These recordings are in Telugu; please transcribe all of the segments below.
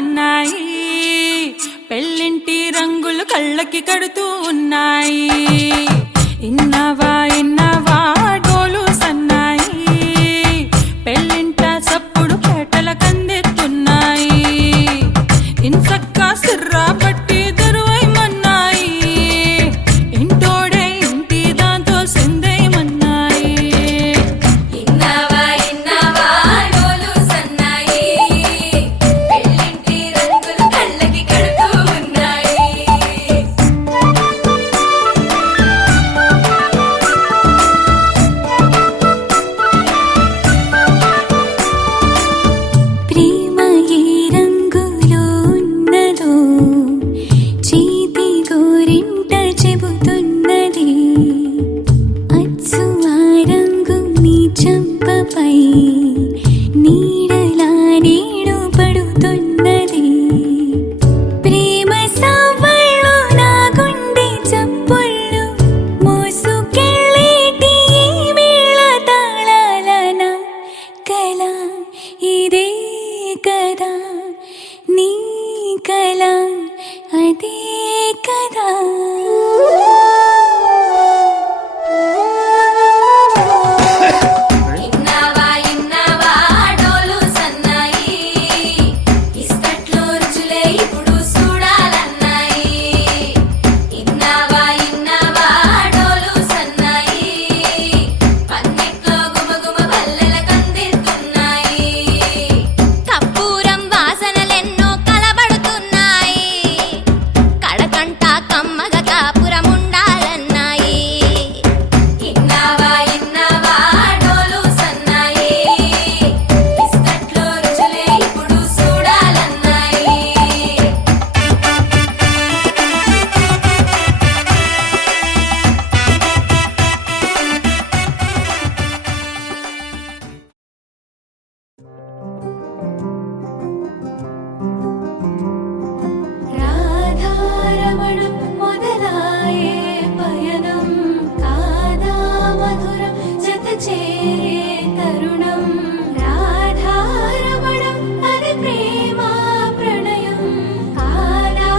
సన్నాయి పెళ్ళింటి రంగులు కళ్ళకి కడుతూ ఉన్నాయి. ఇన్నవా డోలు సన్నాయి పెళ్ళింట సప్పుడు పేటల కందెత్తున్నాయి. ఇన్సక్క సిర్రా పట్టి దరువైమన్నాయి ఇంటోడే ఇంటి దాంతో సిందేయమన్నాయి. ఇన్నవా డోలు సన్నాయి పెళ్ళింటి రంగులు కళ్ళకి కడుతూ ఉన్నాయి. ప్రేమ ఏ రంగులో ఉన్నదో చేతి గోరింట చెబుతున్నది. అచ్చు ఆ రంగు నీ చెంపపై నీడలా నేడు పడుతున్నది. ప్రేమ సవ్వళ్ళు నా గుండె చప్పుళ్ళు మోసుకెళ్ళేటి ఈ మేళ తాళాలన కల ఇదే కదా నీ కల అదే కదా. ఇన్నవా డోలు సన్నాయి ఇస్తట్లో రుచులే ఇప్పుడు చూడాలన్నాయి. ఇన్నవా డోలు సన్నాయి పన్నెట్లో గుమగుమ పల్లెల కందిస్తున్నాయి. కప్పూరం వాసనలెన్నో కలబడుతున్నాయి. కడకంట కమ్మగ కాపురం ఉండాలన్నాయి. ఇన్నవా డోలు సన్నాయి ఇస్తట్లో రుచులే ఇప్పుడు చూడాలన్నాయి. రాధారమణం మొదలాయే పయనం కాదా మధురం జత చేరే తరుణం. రాధారమణం అది ప్రేమ ప్రణయం కాదా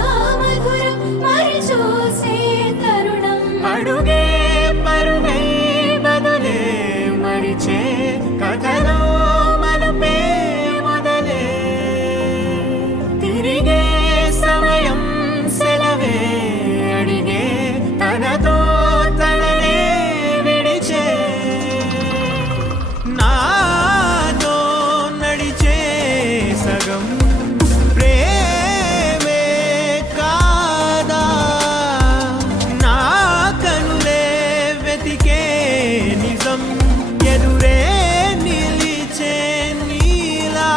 మధురం మరి చూసే తరుణం. అడుగే పరుగే బదులే మరిచే కథలో మలుపే మొదలే తిరిగే సమయం సెలవే అడిగే తనతో తననే విడిచే నాతో నడిచే సగం ప్రేమే కాదా నా కనులే వెతికే నిజం ఎదురే నిలిచే నీలా.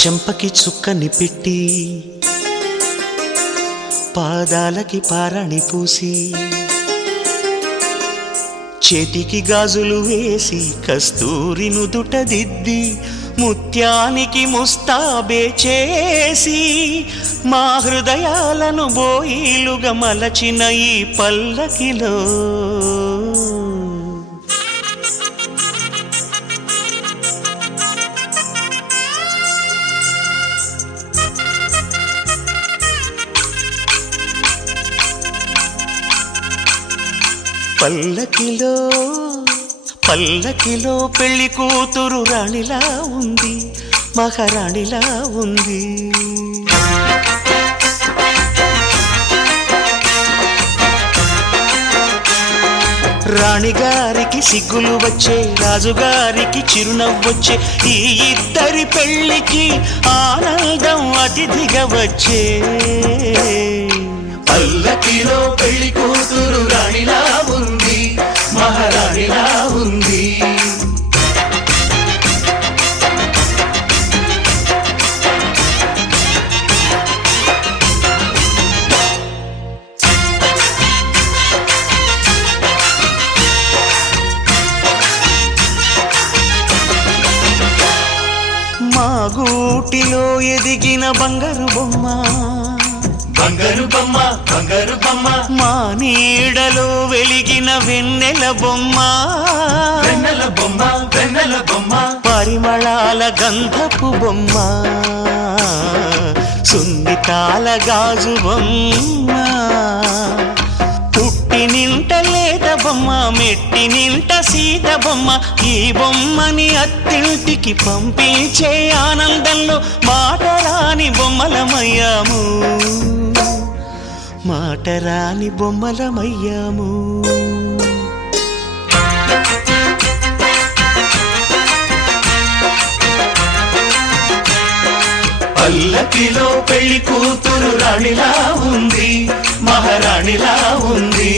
చెంపకి చుక్కని పెట్టి పాదాలకి పారాణి పూసి చేతికి గాజులు వేసి కస్తూరి నుదుట దిద్ది ముత్యానికి ముస్తాబే చేసి మా హృదయాలను బోయిలుగా మలచిన ఈ పల్లకిలో పల్లకిలో పెళ్లి కూతురు రాణిలా ఉంది, మహారాణిలా ఉంది. రాణిగారికి సిగ్గులు వచ్చే, రాజుగారికి చిరునవ్వొచ్చే, ఈ ఇద్దరి పెళ్లికి ఆనందం అతిథిగా వచ్చే. పల్లకిలో పెళ్లి కూతురు రాణిలా ఉంది, మహారాణిలా ఉంది. బంగారు బొమ్మ బంగారు బొమ్మ బంగారు బొమ్మ మా నీడలో వెలిగిన వెన్నెల బొమ్మ వెన్నెల బొమ్మ వెన్నెల బొమ్మ పరిమళాల గంధపు బొమ్మ సున్నితాల గాజు బొమ్మ పుట్టి నింట లేత బొమ్మ మెట్టి నింట సీత బొమ్మ ఈ బొమ్మని అత్తింటికి పంపించే ఆనందంలో మాటరాని బొమ్మలమయ్యాము మాటరాని బొమ్మలమయ్యాము పల్లకిలో పెళ్లి కూతురు రాణిలా ఉంది మహారాణిలా ఉంది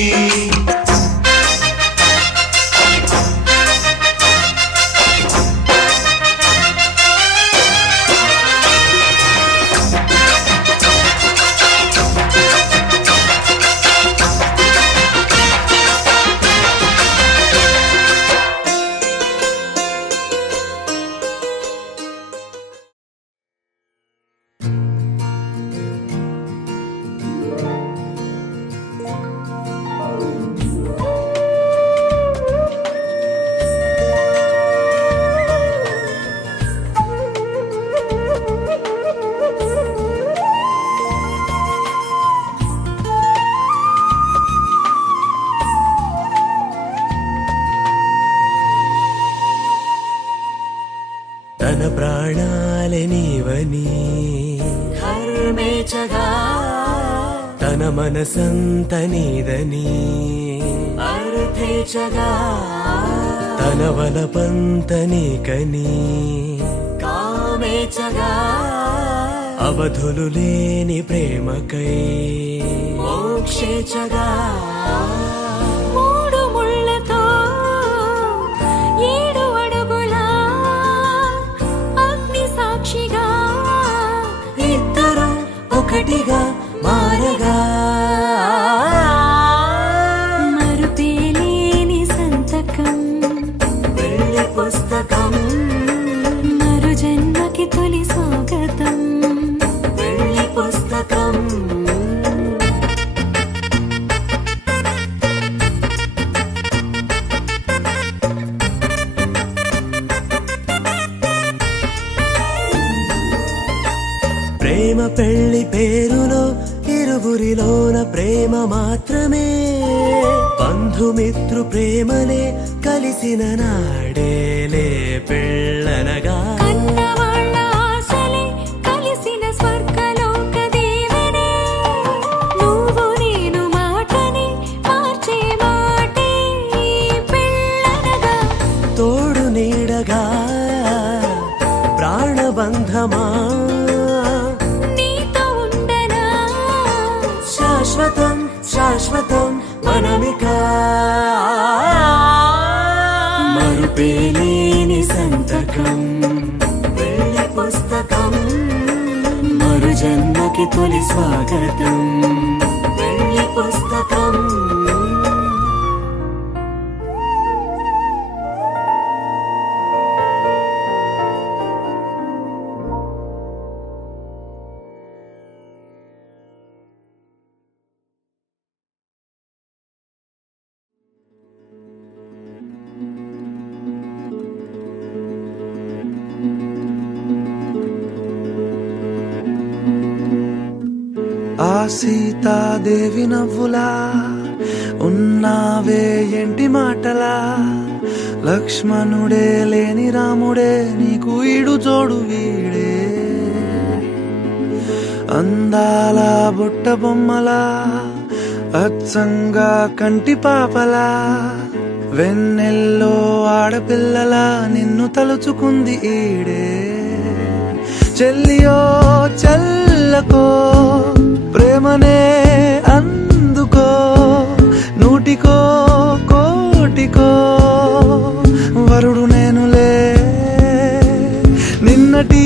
తన ప్రాణాలే నీవని ధర్మేచగా తన మనసంత నీదని అర్థేచగా తన వలపంత నీకని కామేచగా అవధులు లేని ప్రేమకై మోక్షేచగా మూడు ముళ్ళతో 7 అడుగుల అగ్ని సాక్షిగా ఇద్దరు ఒకటిగా మారగా మరుపేలేని సంతకం పెళ్లి పుస్తకం మరు జన్మకి తొలి స్వాగతం పెళ్లి పుస్తకం ప్రేమ పెళ్లి పేరులో ఇరువురిలోన ప్రేమ మాత్రమే బంధుమిత్రు ప్రేమలే కలిసిన నాడేలే పెళ్ళనగా కన్నవాళ్ళ ఆశలే కలిసిన స్వర్గలోక దీవెనే నువ్వు నేను మాటని మార్చే మాటే పెళ్ళనగా తోడు నీడగా ప్రాణబంధమా నీతో ఉండనా శాశ్వతం శాశ్వతం మనమిక మరుపేలేని సంతకం పెళ్లి పుస్తకం మరు జన్మకి తొలి స్వాగతం పెళ్లి పుస్తకం ఆ సీతాదేవి నవ్వులా ఉన్నావే ఎంటి మాటలా లక్ష్మణుడే లేని రాముడే నీకు ఈడు జోడు వీడే అందాల బుట్ట బొమ్మలా అచ్చంగా కంటి పాపలా వెన్నెల్లో ఆడపిల్లలా నిన్ను తలుచుకుంది ఈడే చెల్లియో చల్లకో ప్రేమనే అందుకో నూటికో కోటికో వరుడు నేనులే నిన్నటి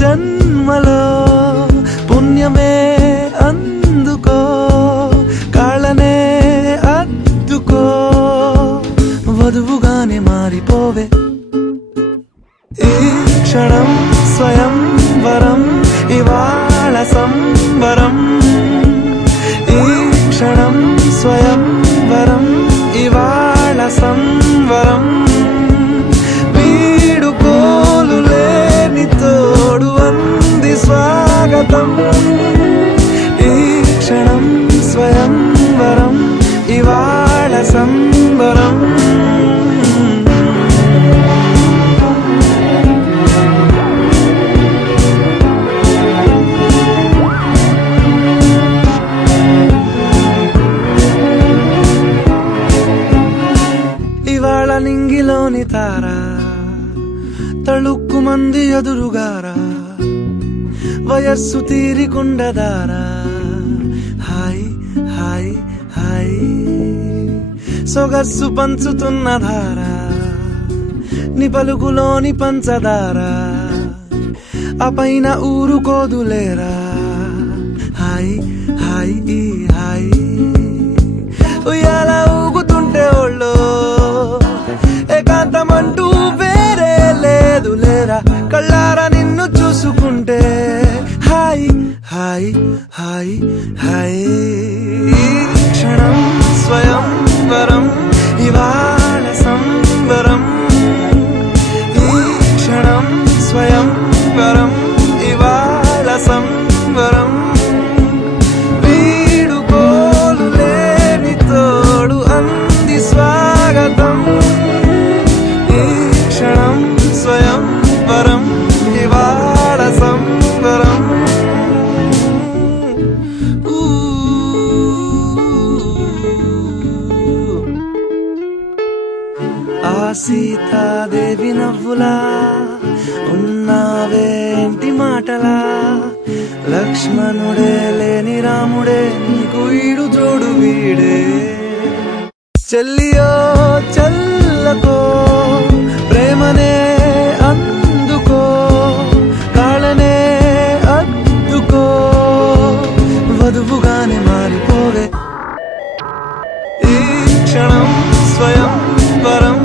జన్మలో పుణ్యమే అందుకో కాళ్ళనే అద్దుకో వధువుగానే మారిపోవే ఈ క్షణం స్వయం వరం ఇవా స్వయంవరం ఇవాళ సంవరం వీడుకోలు లేని తోడు అంది స్వాగతం ఈ క్షణం స్వయంవరం ఇవాళ సంబరం ఇవాళ నింగిలోని తారా తళుక్కు మంది ఎదురుగారా వయస్సు తీరికుండదారా హాయ్ హాయ్ హాయ్ సొగస్సు పంచుతున్న ధారా ని పలుకులోని పంచదారా ఆ పైన ఊరుకోదులేరా హాయ్ హాయ్ ఈ హాయ్ ఉయ్యాల ఊగుతుంటే ఒళ్ళో ఏకాంతమంటూ వేరే లేదు లేరా కళ్ళారా నిన్ను చూసుకుంటే హాయ్ హాయ్ హాయ్ హాయ్ క్షణం స్వయంవరం ఇవాళ సంబరం ఈ క్షణం స్వయంవరం ఇవాళ సంబరం వీడుకోలు లేని తోడు అంది స్వాగతం ఈ క్షణం స్వయంవరం ఇవాళ సంబరం ఆ సీతాదేవి నవ్వులా ఉన్నావేంటి మాటలా లక్ష్మణుడే లేని రాముడే నీకు ఈడు జోడు వీడే చెల్లియో చల్లకో ప్రేమనే అందుకో కాళ్ళనే అద్దుకో వధువుగానే మారిపోవే ఈ క్షణం స్వయంవరం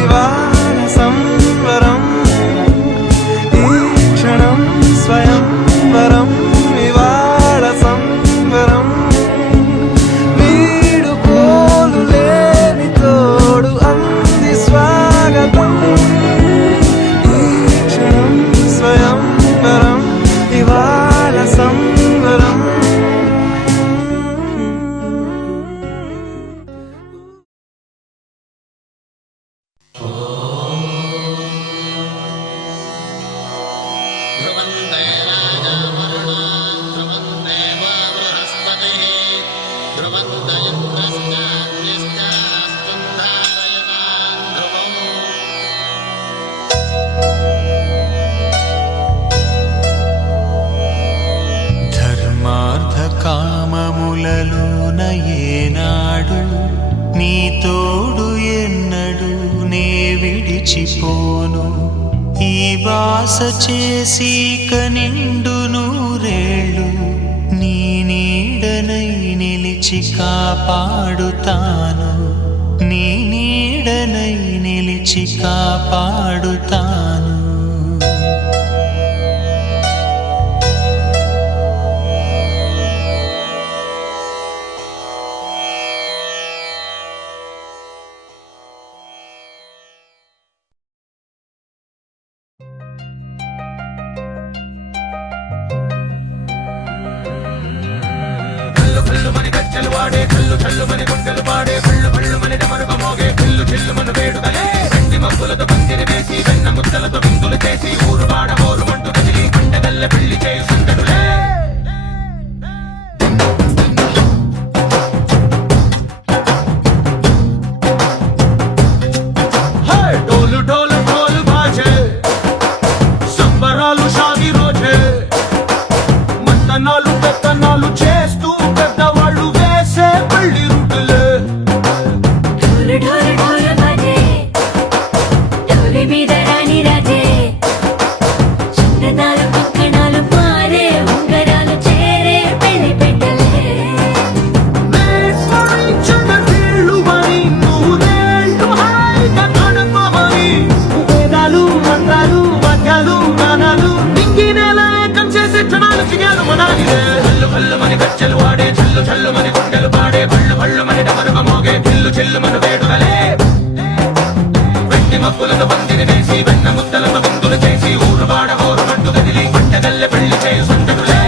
ఇవాళ సంవరం ఈ క్షణం స్వయంవరం ఇవాళ సంవరం వీడుకోలు లేని తోడు అంది స్వాగతం ఈ క్షణం స్వయంవరం ఇవాళ సంవరం ధర్మార్థ కామములలోన ఏనాడు నీ తోడు ఎన్నడు నే విడిచిపోను ఈ వాస చేసి కనిండు నూరేళ్ళు నీ నీడనై నిలిచి కాపాడుతాను నీ నీడనై నిలిచి కాపాడుతాను డోలు డోలు డోలు బాజే సంబరాలు షాది రోజే మత్తనాలు పెత్తనాలు చేస్తూ పెద్దవాళ్ళు వేసే పెళ్లి రూటులే ఢోలు ఢోలు ఢోలు బాజే డోలి మీద రాణి రాజే చందనాలు కంకణాలు మారే ఉంగరాలు చేరే పెళ్లి పెట్టలే వీళ్ళు అని నూరేళ్ళు హాయిగా గడపమని వేదాలు మంత్రాలు వాక్యాలు గానాలు నింగినేల ఏకం చేసే క్షణాలు చిగాలు మనాలిలే కళ్ళు కళ్ళు మని గచ్చలు వాడే చల్లు చల్లు మని గుండెలు పాడే పళ్ళు పళ్ళు మని వేసి వెన్న ముద్దలతో విందులు చేసి ఊరువాడ హోరుమంటూ కదిలి పంటగల్లె పెళ్లి చేయు సందడులే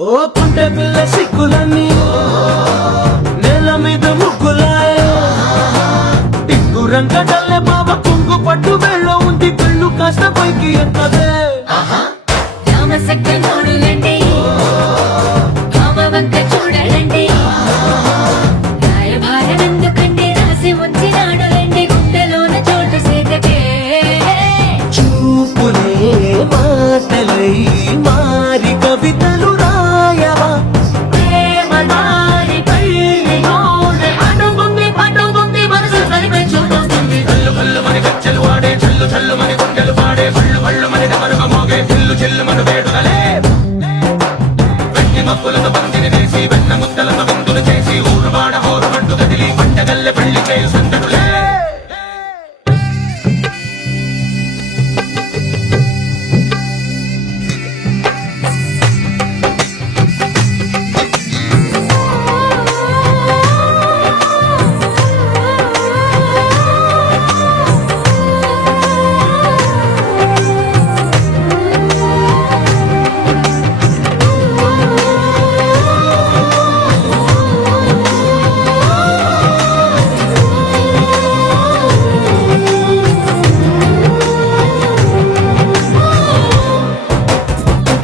ఓ పుంటె పిల్ల సిక్కులన్నీ నేల మీద ముగ్గులాయ టిక్కు రంగడల్లె బావ కుంగు పట్టు వెళ్ళ ఉంది కళ్ళు కాస్త పైకి ఎత్తదే రామసక్క నోడులండి కామవంక చూడలండి రాయభారం ఎందుకండి రాసి ఉంచినాడులండి గుండెలోన చోటు సేదకే చూపులే మాటలై మారి కవితలు రాయవా ప్రేమ దారి పళ్ళిలోనే అడుగుంది మనసు కలిపే చూడుతుంది కల్లు కల్లు మని గజ్జలు వాడే చల్లు చల్లు మని గుండెలు పాడే పళ్ళు పళ్ళు మని డమరుగ మోగే చిల్లు చిల్లు మను వేడుదలే వెండి మబ్బులతో పందిరి వేసి వెన్న ముద్దలతో విందులు చేసి ఊరువాడ హోరుమంటూ కదిలి పంటగల్లె పెళ్లి చేయు సందడులే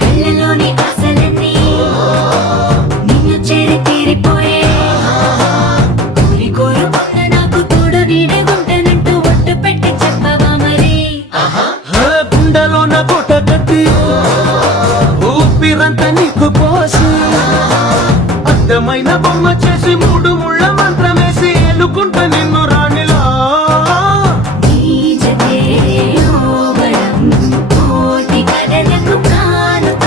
కళ్ళలోని ఆశలన్నీ నిన్ను చేరి తీరిపోయే కోరుకున్న నాకు తోడు నీడే ఉంటానంటూ ఒట్టు పెట్టి చెప్పవా మరి గుండెలోన గుట్ట కట్టి ఊపిరంతా నీకు పోసి అర్థమైన బొమ్మ చేసి మూడు ముళ్ళ మంత్రమేసి ఎలుకుంట నిన్ను రాణిలా నీ జతే యోగడం కోటి కలలకు కానుక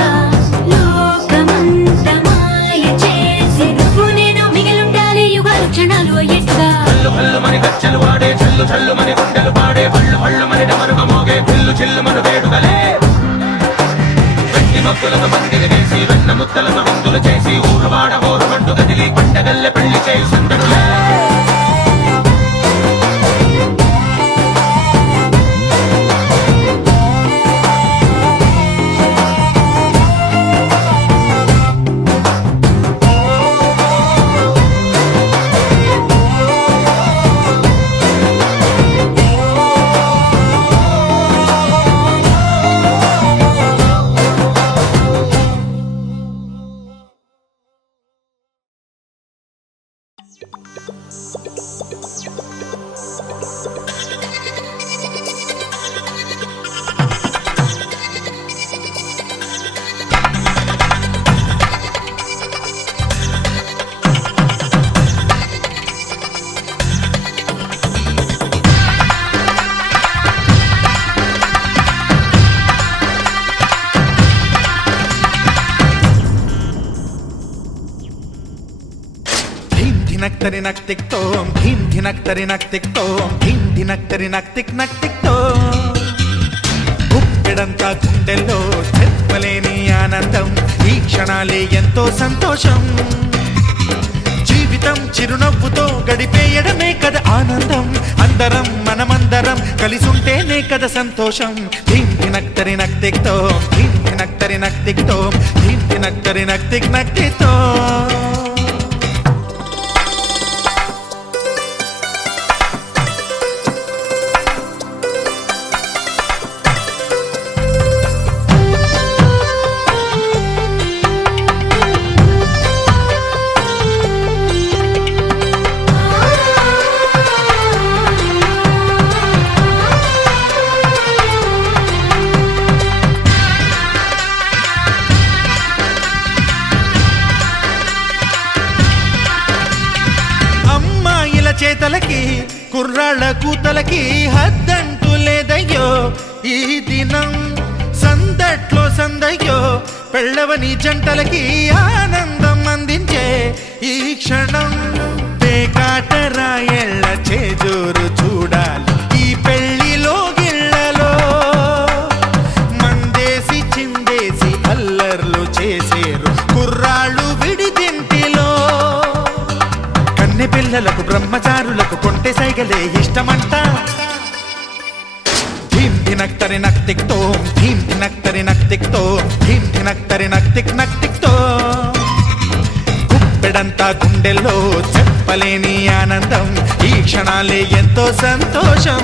లోకమంత మాయ చేసి నువ్వు నేను మిగిలుండాలి యుగాలు క్షణాలు అయ్యేట్టుగా కల్లు కల్లు మని గజ్జలు వాడే చల్లు చల్లు మని గుండెలు పాడే పళ్ళు పళ్ళు మని డమరుగ మోగే చిల్లు చిల్లు మను వేడుదలే వెండి మబ్బులతో పందిరి వేసి వెన్న ముద్దలతో విందులు చేసి ఊరువాడ హోరుమంటూ కదిలి పంటగల్లె పెళ్లి చేయు సందడులే ధినక్తరి నక్ తిక్ తోం ధీం ధినక్తరి నక్ తిక్ తోం ధీం ధినక్తరి నక్ తిక్ తోం గుప్పెడంతా గుండెల్లో చెప్పలేని ఆనందం ఈ క్షణాలే ఎంతో సంతోషం జీవితం చిరునవ్వుతో గడిపేయడమే కదా ఆనందం అందరం మనమందరం కలిసుంటేనే కదా సంతోషం ధీం ధినక్తరి నక్ తిక్ తోం ధీం ధినక్తరి నక్ తిక్ తోం ధీం ధినక్తరి నక్ తిక్ తోం చేతలకి కుర్రాళ్ళ కూతలకి హద్దంటూ లేదయ్యో ఈ దినం సందట్లో సందయ్యో పెళ్ళవని జంటలకి ఆనందం అందించే ఈ క్షణం పేకాటరాయళ్ళ చేజోరు చూడాలి ఈ పెళ్లిలో గిళ్ళలో మందేసి చిందేసి అల్లర్లు చేసేరు కుర్రాళ్ళు విడిదింటిలో కన్నె పిల్లలకు బ్రహ్మచారులకు కొంటె సైగలే ఇష్టమంట ధినక్తరి నక్తిక్తో ధీం ధినక్తరి నక్తిక్తో ధీం ధినక్తరి నక్తిక్ నక్తిక్తో గుప్పెడంతా గుండెల్లో చెప్పలేని ఆనందం ఈ క్షణాలే ఎంతో సంతోషం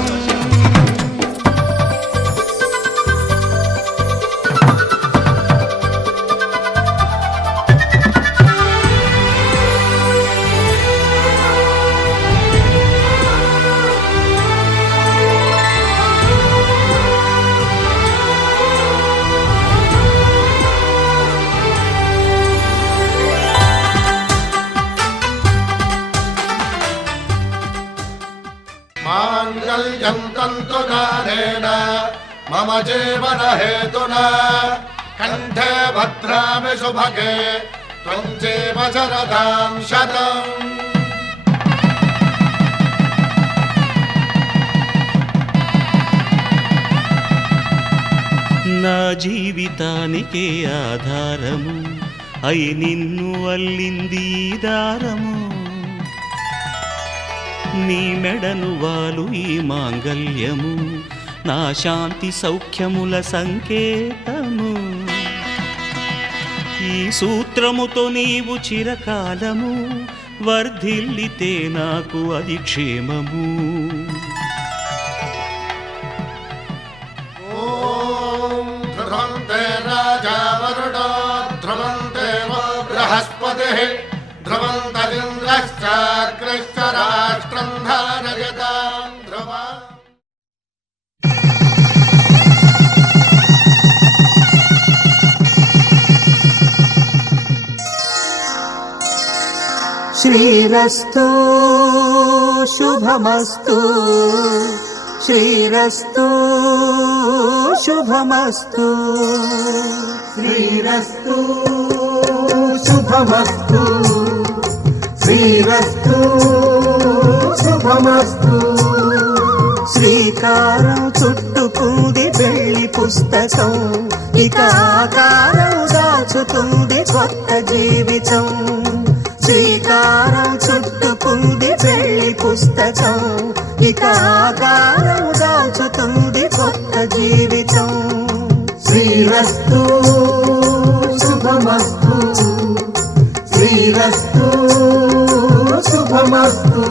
మాంగళ్యం తంతునానేన మమ జీవన హేతునా కంఠే భద్రామి శుభగే త్వం జీవ శరదాం శతం నా జీవితానికే ఆధారము అయి నిన్ను అల్లింది ఈ దారము నీ మెడను వాలు ఈ మాంగల్యము నా శాంతి సౌఖ్యముల సంకేతము ఈ సూత్రముతో నీవు చిరకాలము వర్ధిల్లితే నాకు అది క్షేమము ఓం ధ్రువంతే రాజా వరుడో ధ్రువంతే బృహస్పతిః ధ్రువంతరింద్రశ్చాగ్రశ్చ రాష్ట్రం ధారయతాం ధ్రువా శ్రీరస్తు శుభమస్తు శ్రీరస్తు శుభమస్తు శ్రీరస్తు శుభమస్తు శ్రీరస్తు శుభమస్తు శ్రీకారం చుట్టుకుంది పెళ్లి పుస్తకం ఇక ఆకారం దాచుతుంది కొత్త జీవితం శ్రీకారం చుట్టుకుంది పెళ్లి పుస్తకం ఇక ఆకారం దాచుతుంది కొత్త జీవితం శ్రీరస్తు శుభమస్తు శ్రీరస్తు శుభమస్తు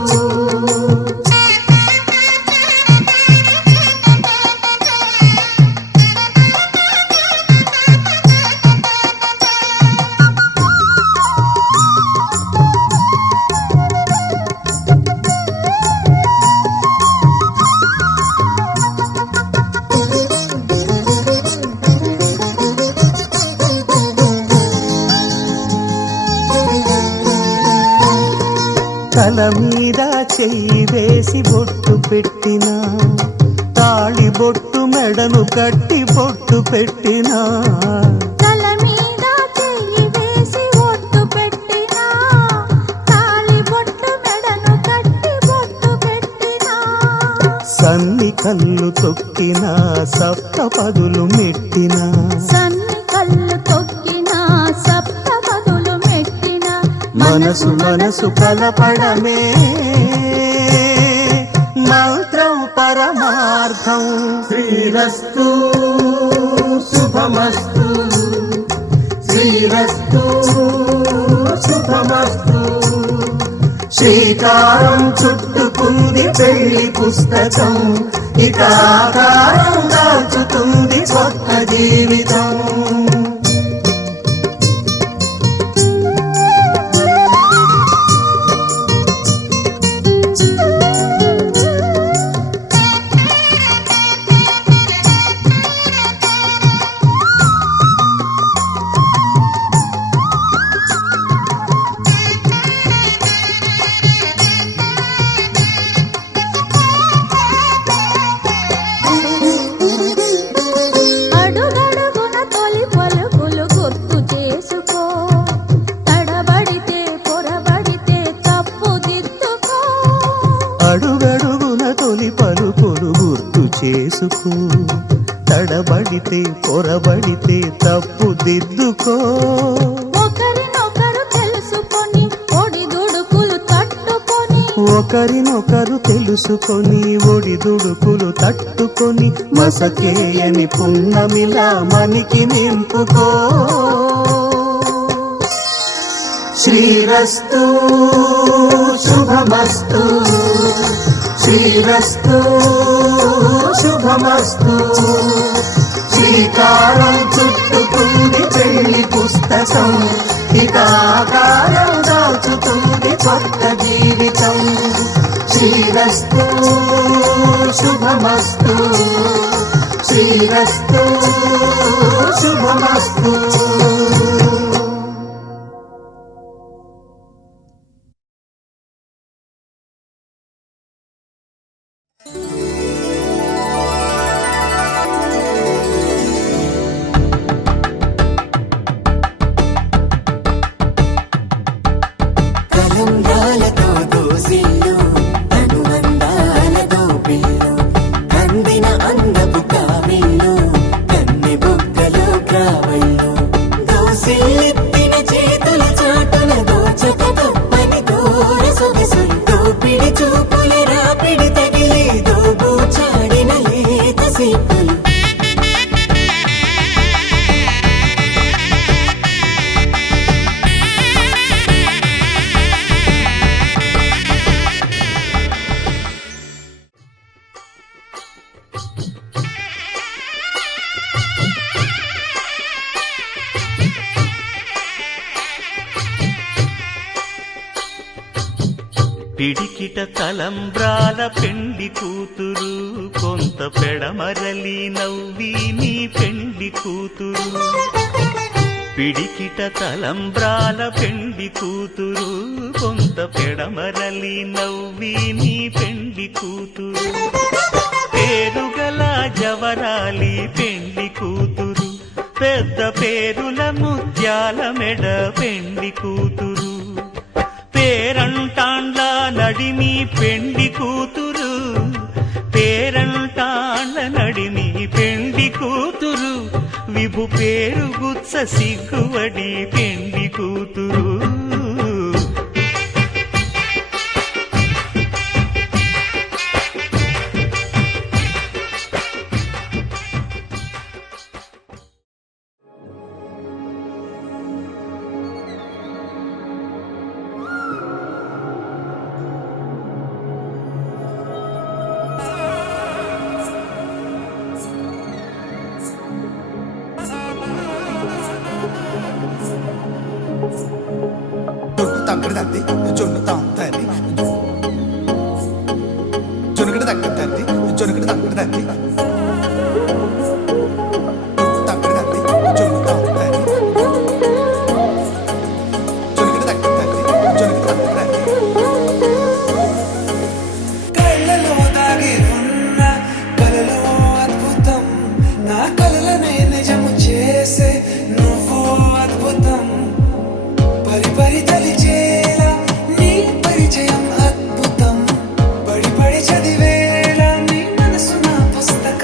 తల మీద చెయ్యి వేసి బొట్టు పెట్టినా తాళి బొట్టు మెడను కట్టి బొట్టు పెట్టినా తల మీద చెయ్యి వేసి బొట్టు పెట్టినా తాళి బొట్టు మెడను కట్టి బొట్టు పెట్టినా సన్ని కళ్ళు తొక్కినా సప్త పదులు మెట్టినా సన్ని కళ్ళు తొక్కినా సప్త పదులు మెట్టినా మనసు మనసు కలపడమే మంత్రం పరమార్థం శ్రీరస్తు శుభమస్తు శ్రీరస్తు శుభమస్తు శ్రీకారం చుట్టుకుంది పెళ్లి పుస్తకం ఇక ఆకారం దాచుతుంది కొత్త జీవితం అడుగడుగున తొలి పొదుపులు గుర్తు చేసుకో, తడబడితే పొరబడితే తప్పు దిద్దుకో. ఒకరినొకరు తెలుసుకొని ఒడిదుడుకులు తట్టుకొని, ఒకరినొకరు తెలుసుకొని ఒడిదుడుకులు తట్టుకొని, మసకేయని పున్నమిలా మనికి నింపుకో. శ్రీరస్తు శుభమస్తు, శ్రీరస్తు శుభమస్తు. శ్రీకారం చుట్టుకుంది పెళ్లి పుస్తకం, ఇక ఆకారం దాచుతుంది కొత్త జీవితం. శ్రీరస్తు శుభమస్తు, శ్రీరస్తు శుభమస్తు. కలంబ్రాలతో దోసిల్లు, అనుబంధాలతో పిల్లు, అందిన అందపు కావిల్లు, కన్నె బుగ్గలో గ్రావళ్ళు, దోసిల్లెత్తిన చేతుల చాటున దోచక తప్పని దూర సొగసులు, దోపిడి చూపుల రాపిడి తగిలి దోబూచాడిన లేత సీపులు. పిడికిట తలంబ్రాల పెండి కూతురు, కొంత పెడమరలి నవ్వి నీ పెండి కూతురు. పిడికిట తలంబ్రాల పెండి కూతురు, కొంత పెడమరలి నవ్వి నీ పెండి కూతురు. పేరుగల జవరాలి పెండి కూతురు, పెద్ద పేరుల ముత్యాల మెడ పెండి కూతురు. పేరంటాండ్ల నడిమి పెండి కూతురు, పేరంటాండ్ల నడిమి పెండి కూతురు. విభు పేరు గుత్స సిగ్గువడి పెండి కూతురు. తగ్గడి తల్లి జొన్ను తాంతల్లి, జొనుగడి తగ్గడి తల్లి, జొనుగడి తగ్గడి తల్లి, తగ్గడి తల్లి జొన్ను తాంతల్లి, జొనుగడి తగ్గడి తల్లి, జొనుగడి తగ్గడి తల్లి. కళ్ళలో దాగి ఉన్న కలలో అద్భుతం, నా కలలనే నిజము చేసే నువ్వు అద్భుతం. పరి పరి తలిచేలా నీ పరిచయం అద్భుతం, పడి పడి చదివేలా నీ మనసు నా పుస్తకం.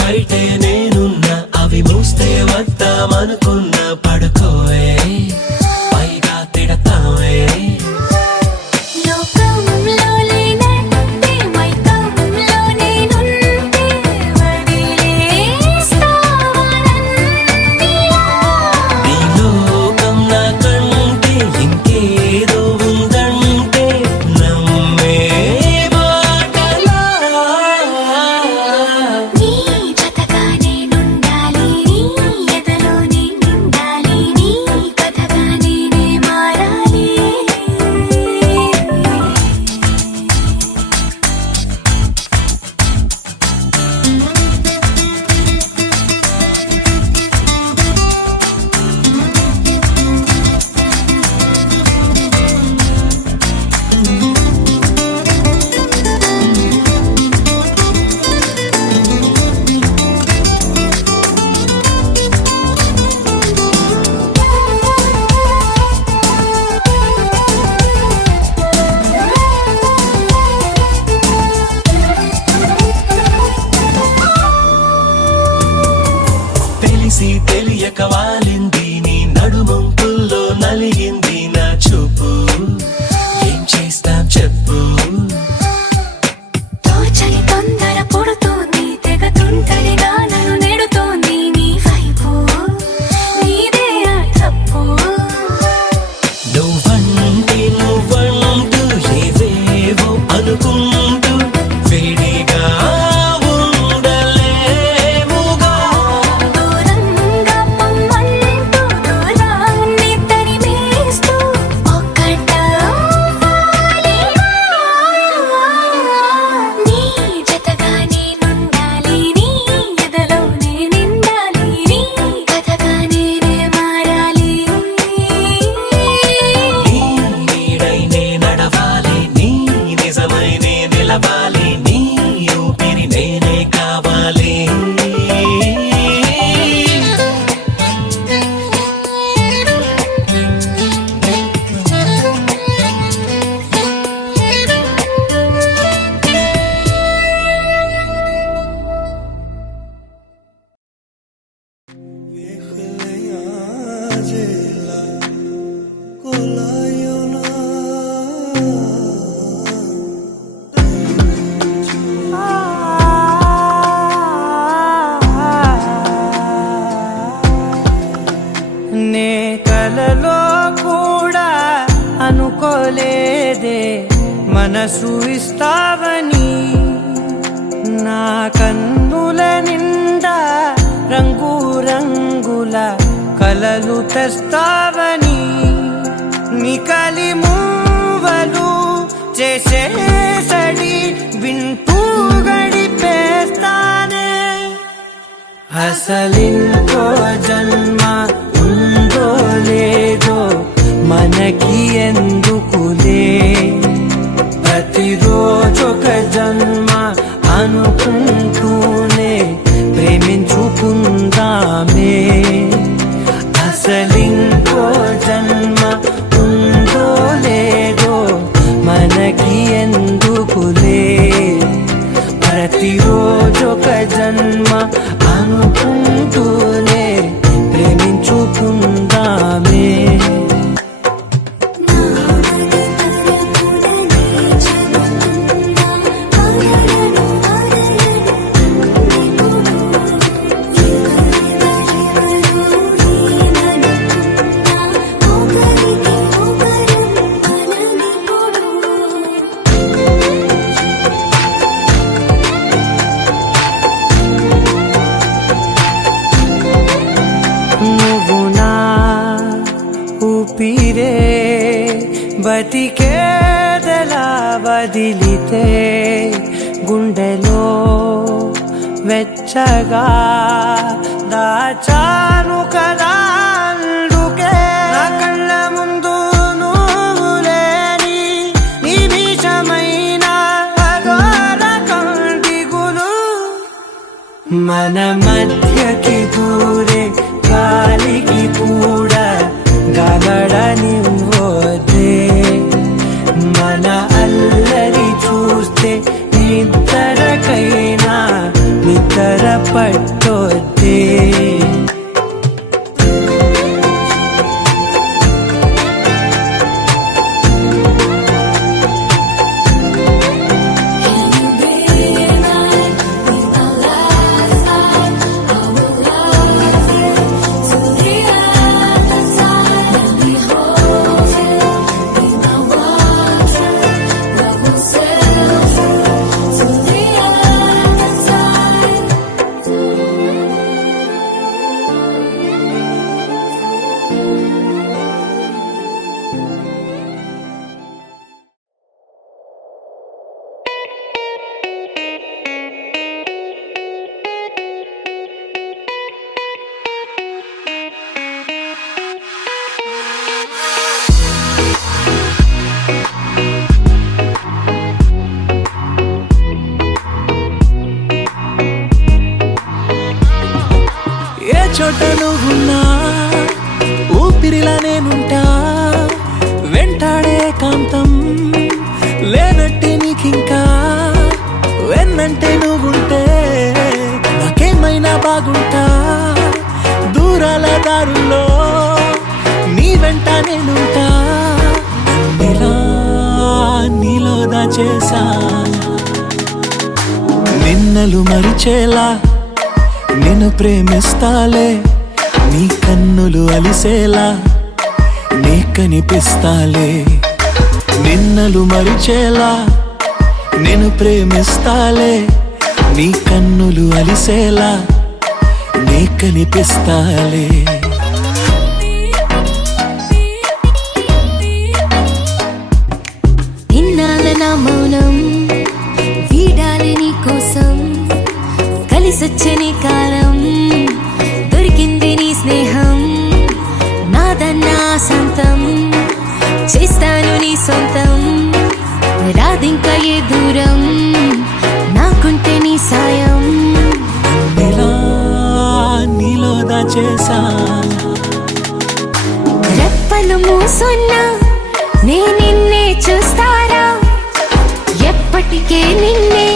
బయటే నేనున్నా అవి మూస్తే వద్దామనుకున్నా పడుకోవే పైగా తిడతావే లోకంలో లేనట్టే మైకంలో నేనుంటే వదిలేస్తావా నన్నిలా? నీ లోకం నాకంటే ఇంకేదో ఉందంటే నమ్మే మాటలా నీ జతగా నేనుండాలి నీ ఎదలో నిండాలి నీ కథగా నేనే మారాలి తెలిసి తెలియక వాలింది నీ నడుమంపుల్లో నలిగింది నా చూపు ఏం చేస్తాం చెప్పు తోచని తొందర పుడుతోంది తెగ తుంటరిగా నన్ను నెడుతోంది నీ వైపు నీదే ఆ తప్పు నువ్వంటూ ఏవేవో అనుకుంటూ వేడిగా ఉండలేముగా దూరంగా పొమ్మంటూ దూరాన్ని తరిమేస్తూ ఒక్కటవ్వాలి నీ జతగా నేనుండాలి నీ ఎదలో నిండాలి నీ కథగా నేనే మారాలి నీ నీడై నే నడవాలి నీ నిజమై నే నిలవాలి నీ ఊపిరి నేనే కావాలి నే కలలో కూడా అనుకోలేదే మనసు ఇస్తావని నా కన్నుల నిండా రంగు రంగుల కలలు తెస్తావని నికలి మూవలు చేసేసడి వింటూ గడిపేస్తానే అసలింకో జన్మ ఉందో లేదో మనకి ఎందుకులే ప్రతిరోజొక జన్మ అనుకుంటూనే ప్రేమించుకుందామే అసలింకో జన్మ ఉందో లేదో మనకి ఎందుకులే ప్రతిరోజొక జన్మ అనుకుంటూనే ప్రేమించుకుందామే నువ్వు నా ఊపిరే బతికేదలా వదిలితే గుండెలో వెచ్చగా దాచాను కదా అందుకే నా కళ్ళ ముందు నువ్వు లేని నిమిషమైన అఘోర కంటిగులు మన మధ్యకి దూరే గాలికి కూడా గలడనివ్వదే మన అల్లరి చూస్తే నిద్రకైనా నిద్ర తొందర పట్టొద్దే చోట నువ్వున్నా ఊపిరిలా నేనుంటా వెంటాడే కాంతం లేనట్టే నీకింకా వెన్నంటే నువ్వుంటే నాకేమైనా బాగుంటా దూరాల దారుల్లో నీ వెంట నేనుంటా ఇలా నీలో దాచేసా నిన్నలు మరిచేలా నిన్ను ప్రేమిస్తాలే నీ కన్నులు అలిసేలా నీ కనిపిస్తాలే నిన్నలు మరిచేలా నిన్ను ప్రేమిస్తాలే నీ కన్నులు అలిసేలా నీ కనిపిస్తాలే ఇన్నాళ్ళ నా మౌనం వీడాలి నీ కోసం కలిసొచ్చని కాలం దొరికింది నీ స్నేహం నాదన్నా సొంతం చేస్తాను నీ సొంతం రాదింకా ఏ దూరం నాకుంటే నీ సాయం ఇలా నీలో దాచేసా రెప్పలు మూసున్నా నే నిన్నే చూస్తారా ఎప్పటికే నిన్నే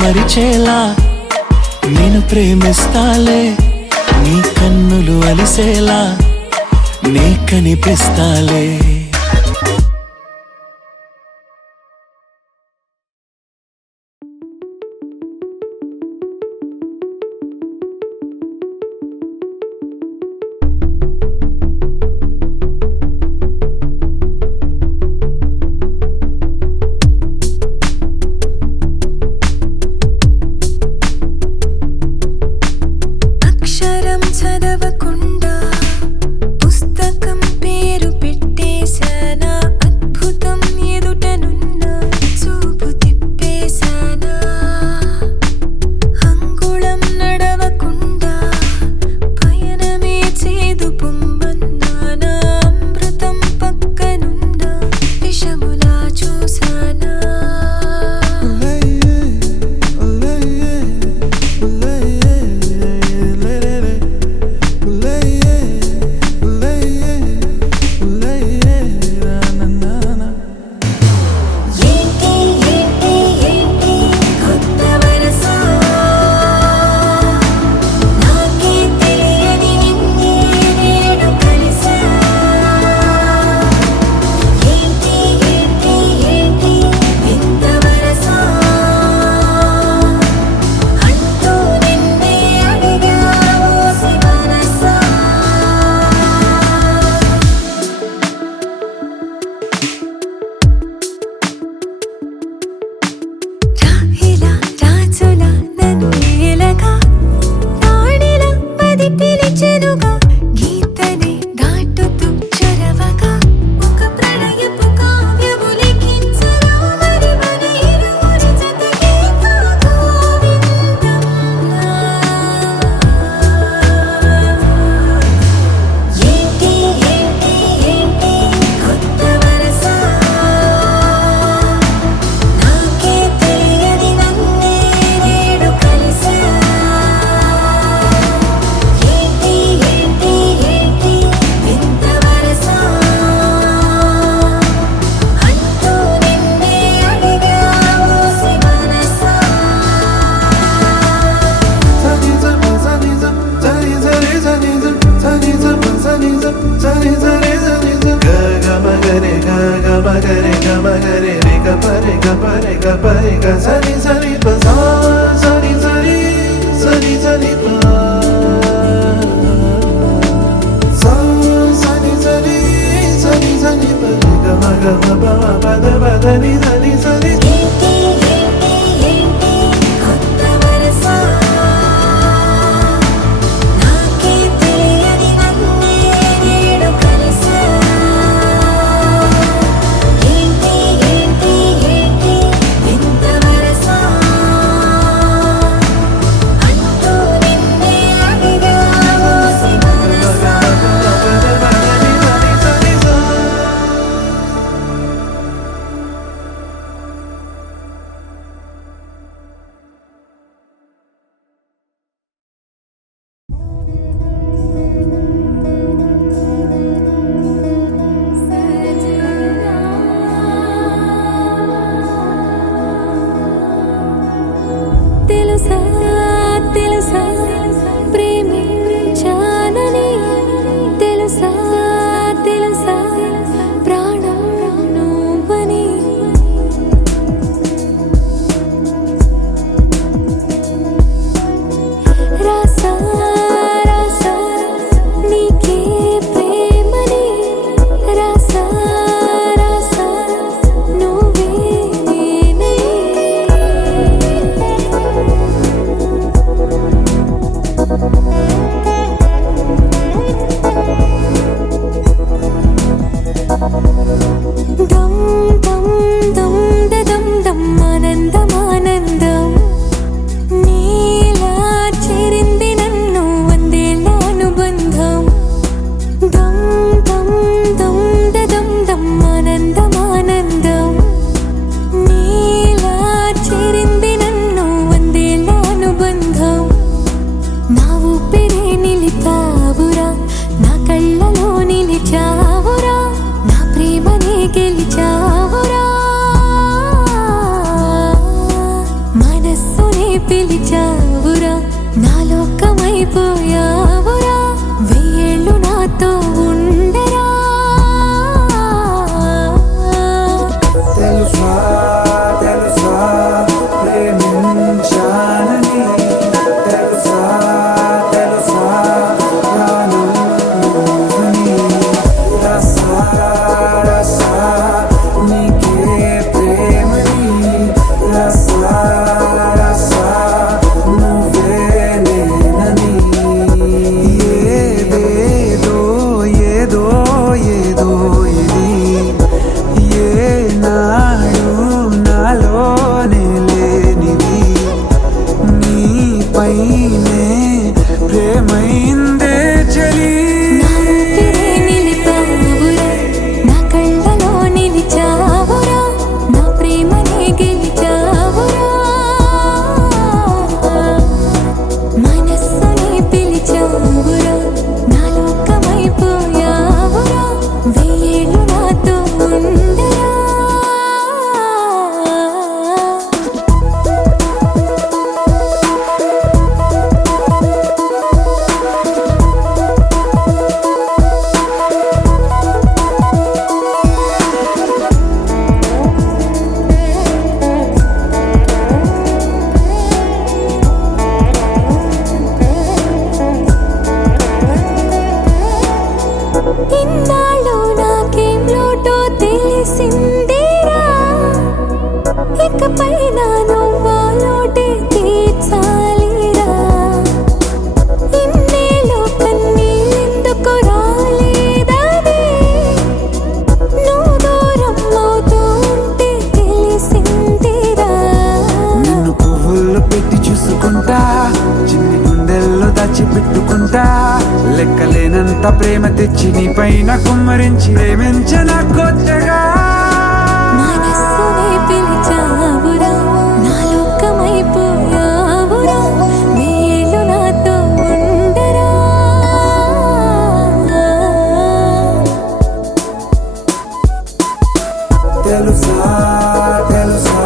మరిచేలా నేను ప్రేమిస్తాలే నీ కన్నులు అలిసేలా నీ కనిపిస్తాలే చదవకుండా పుస్తకం పేరు పెట్టేసి గమగరే గమగరే గమగరే రే గపరే గపరే గపరే గ సని సని ప సని సని సని సని ప సని సని సని సని ప గమ గమ పద పద ని సని సని ఏంటి ఏంటి ఏంటి కొత్త వరస నాకే తెలియని నన్నే నేడు కలిసా ఏంటి ఏంటి ఏంటి వింత వరస అంటూ నిన్నే అడిగా మోసి మనసా తెలుసా తెలుసా ప్రేమించానని తెలుసా తెలుసా ప్రాణం నువ్వని రాసా రాసా నీకే ప్రేమని రాసా రాసా నువ్వే నేనని దమ్ దమ్ దమ్ దదం దమ్ ఆనందం ఆనందం నీలా చేరింది నన్ను వందేళ్ల అనుబంధం దమ్ దమ్ దమ్ దదం దమ్ ఆనందం ఆనందం నీలా చేరింది నన్ను వందేళ్ల అనుబంధం నా ఊపిరే నిలిపావురా నా కళ్ళలో నిలిచావురా నా ప్రేమనే గెలిచావురా మనస్సునే పిలిచావురా నా లోకమైపోయావురా వెయ్యేళ్ళు నాతో ఉండరా తెలుసా తెలుసా ప్రేమించానని తెలుసా తెలుసా ప్రాణం నువ్వని రసా రసా నీకే ప్రేమని రసా రసా నువ్వే నేనని ఏదేదో ఏదో ఏదో ఇది ఏనాడు నాలోనే లేనిది నీపైనే ప్రేమైందే చలి నా ఊపిరే నిలిపావురా నా కళ్ళలో నిలిచావురా నా ప్రేమనే గెలిచావురా మనస్సునే పిలిచావురా నా లోకమైపోయావురా వెయ్యేళ్ళు నాతో ఉండరా ఇన్నాళ్ళు నాకేం లోటో తెలిసిందేరా ఇకపై నా నువ్వా లోటే తీర్చాలిరా ఇన్నేళ్ళు కన్నీళ్ళెందుకు రాలేదని నువ్వు దూరం అవుతూ ఉంటే తెలిసిందిరా నిన్ను పువ్వుల్లో పెట్టి చూసుకుంటా చిన్ని గుండెల్లో దాచిపెట్టుకుంటా లెక్కలేనంత ప్రేమ తెచ్చి నీ పైన కుమ్మరించి ప్రేమించన కొత్తగా మనస్సునే పిలిచావురా నా లోకమైపోయావురా వేళ్ళు నాతో ఉండరా తెలుసా తెలుసా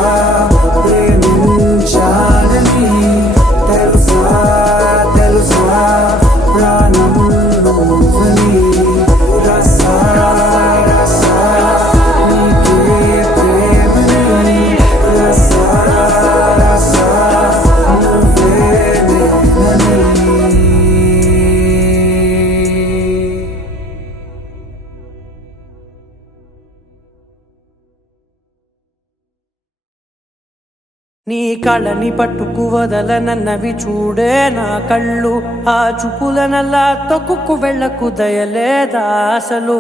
ప్రేమించానని తెలుసా తెలుసా ప్రాణం నువ్వని రసా రసా నీ కళ్ళని పట్టుకు వదలనన్నవి చూడే నా కళ్ళు ఆ చూపులనల్లా తొక్కుకు వెళ్ళకు దయలేదా అసలు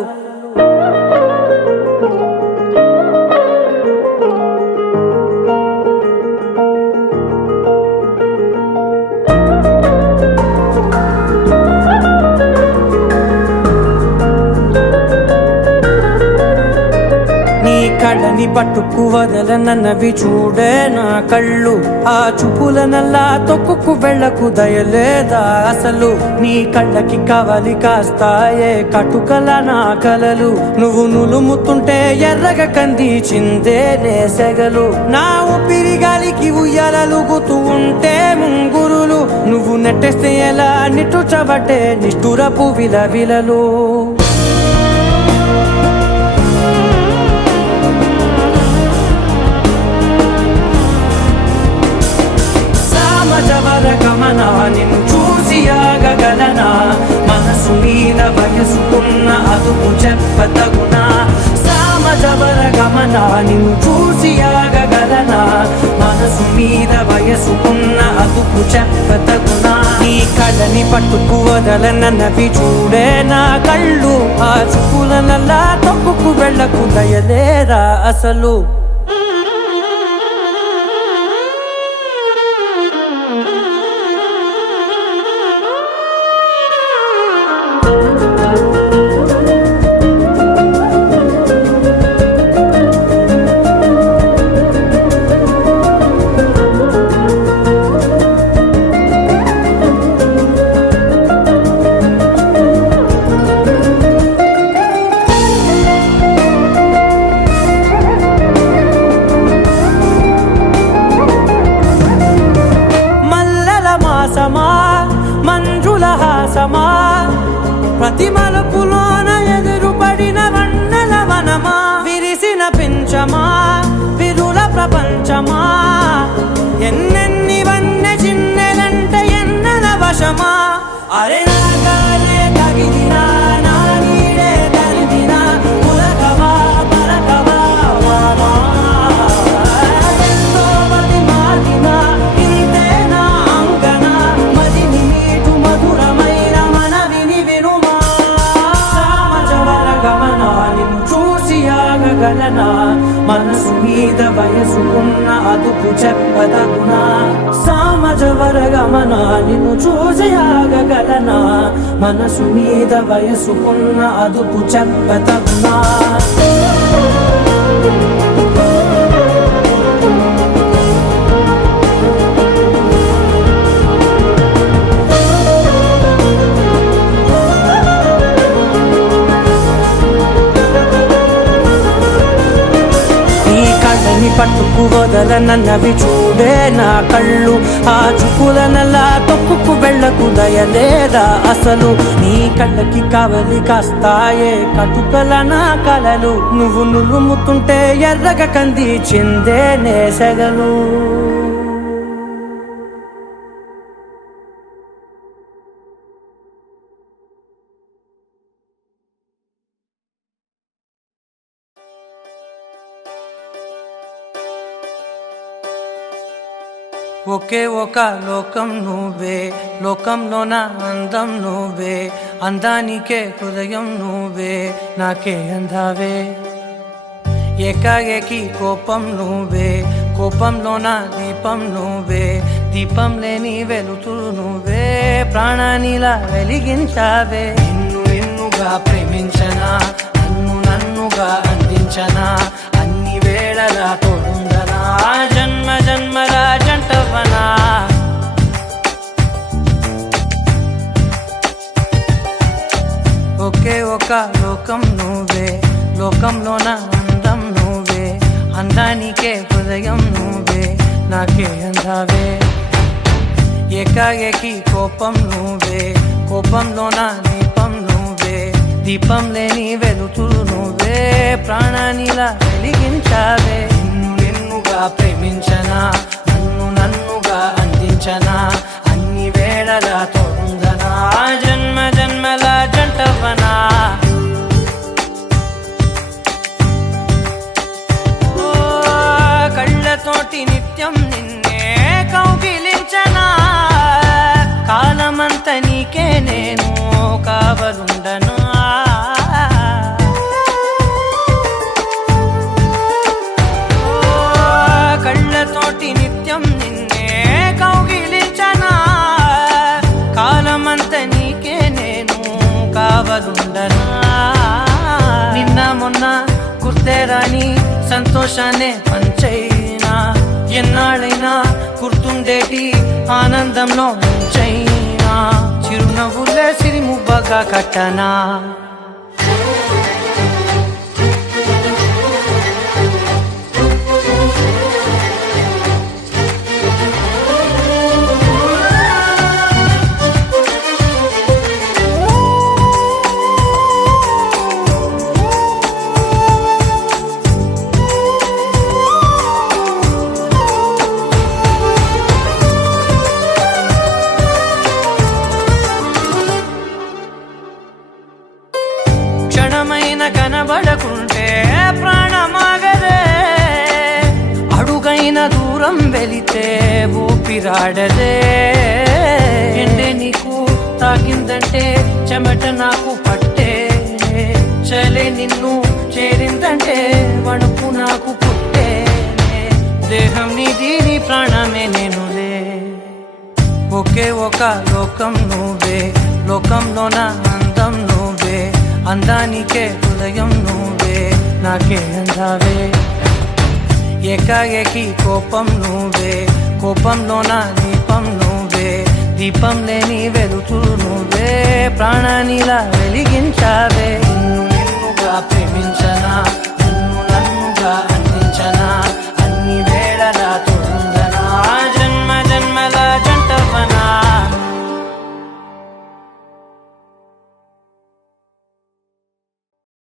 కళ్ళని పట్టుకు వదలనన్నవి చూడే నా కళ్ళు ఆ చూపులనల్లా తొక్కుకు వెళ్ళకు దయలేదా అసలు నీ కళ్ళకి కవలి కాస్తాయే కటుకల నా కలలు నువ్వు నులుముతుంటే ఎర్రగ కంది చిందే నేసెగలు నా ఊపిరి గాలికి ఉయ్యాలలుగుతూ ఉంటే ముంగురులు నువ్వు నెట్టేస్తే ఎలా నిట్టుచబట్టే నిష్ఠురపు విలవిలలు గమనా నిన్ను చూసి ఆగగలనా మనసు మీద వయసుకున్న అదుపు చెప్పతగునా సామజవర గమనా నిన్ను చూసి ఆగగలనా మనసు మీద వయసుకున్న అదుపు చెప్పతగునా నీ కళ్ళని పట్టుకు వదలనన్నవి చూడే నా కళ్ళు ఆ చూపులనల్లా తొక్కుకు వెళ్ళకు దయలేరా అసలు మంజుల హాసమా ప్రతి మలుపులోన ఎదురుపడిన వన్నెల వనమా విరిసిన పించమా విరుల ప్రపంచమా ఎన్నెన్ని వన్నె చిన్నెలంటే ఎన్నెల వశమా అరే నాగాలే తగిలినా నా నీడే తరిమినా పులకవా పలకవా మామా ఎంతో మతి మాటినా ఇంతే నా అంగన మదిని నీటు మధురమైన మనవిని వినుమా సామజవర గమనా నిన్ను చూసి ఆగగలనా మనసు మీద వయసుకున్న అదుపు చెప్పదగునా సామజవర గమనా నిన్ను చూసి ఆగగలనా మనసు మీద వయసుకున్న అదుపు చెప్పదగునా పట్టుకు వదలనన్నవి చూడే నా కళ్ళు ఆ చూపులనల్లా తొక్కుకు వెళ్ళకు దయలేదా అసలు నీ కళ్ళకి కవలి కాస్తాయే కటుకల నా కలలు నువ్వు నులుముతుంటే ఎర్రగ కంది చిందే నేసెగలు ఒకే ఒక లోకం నువ్వే లోకంలోన అందం నువ్వే అందానికే హృదయం నువ్వే నాకే అందావే ఏకాఏకి కోపం నువ్వే కోపంలోన దీపం నువ్వే దీపం లేని వెలుతురు నువ్వే ప్రాణానిలా వెలిగించావే నిన్నుగా ప్రేమించనా నన్నుగా అందించనా అన్ని వేళలా తోడుందనా జన్మ జన్మల జంటవనా ఒకే ఒక లోకం నువ్వే లోకంలోన అందం నువ్వే అందానికే హృదయం నువ్వే నాకే అందావే ఏకాఏకి కోపం నువ్వే కోపంలోన దీపం నువ్వే దీపం లేని వెలుతురు నువ్వే ప్రాణానిలా వెలిగించావే నిన్నుగా ప్రేమించనా నన్నుగా అందించనా అన్ని వేళలా తోడుందనా జన్మ జన్మల జంటవనా కళ్ళతోటి నిత్యం నిన్ను కావలుండనా కళ్ళతోటి నిత్యం నిన్నే కౌగిలించనా కాలమంత నీకే నేను కావలుండనా నిన్న మొన్న గుర్తేరాని సంతోషాన్ని పంచైనా ఎన్నాళ్ళైనా గుర్తుండేటి ఆనందంలో ముంచైనా చిరునవ్వులే సిరిముబ్బగా కట్టనా క్షణమైన కనబడకుంటే ప్రాణమాగదే అడుగైన దూరం వెళితే ఊపిరాడదే ఎండే నీకు తాకిందంటే చెమట నాకు పట్టే చలే నిన్ను చేరిందంటే వణుకు నాకు పుట్టే దేహం నీది నీ ప్రాణమే నేనులే ఒకే ఒక లోకం నువ్వే లోకంలోన అందం నువ్వే అందానికే హృదయం నువ్వే నాకే అందావే ఏకాఏకి కోపం నువ్వే కోపంలోన దీపం నువ్వే దీపం లేని వెలుతురు నువ్వే ప్రాణానిలా వెలిగించావే